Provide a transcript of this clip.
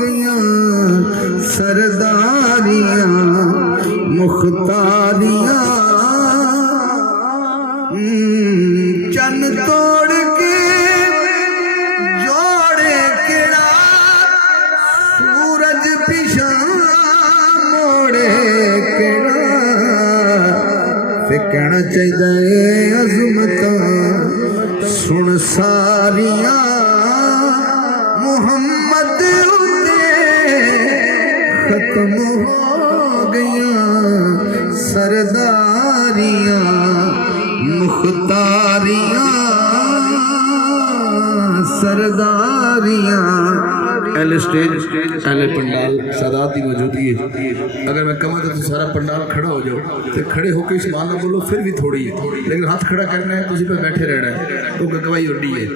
گئیاں سرداریاں مختاریاں چن توڑ کے جوڑے کڑا سورج پیچھا موڑے کڑا پھر کہنا چاہیے عظمتاں سن ساریاں محمد اتے ختم ہو گئیاں سرداریاں مختاریاں سرداریاں۔ اہل سٹیج اہل پنڈال سادات کی موجودگی ہے، اگر میں کہوں تو سارا پنڈال کھڑا ہو جاؤ تو کھڑے ہو کے سبحان اللہ بولو پھر بھی تھوڑی ہے، لیکن ہاتھ کھڑا کرنا ہے تو اسی پہ بیٹھے رہنا ہے کیونکہ گواہی اڈی ہے۔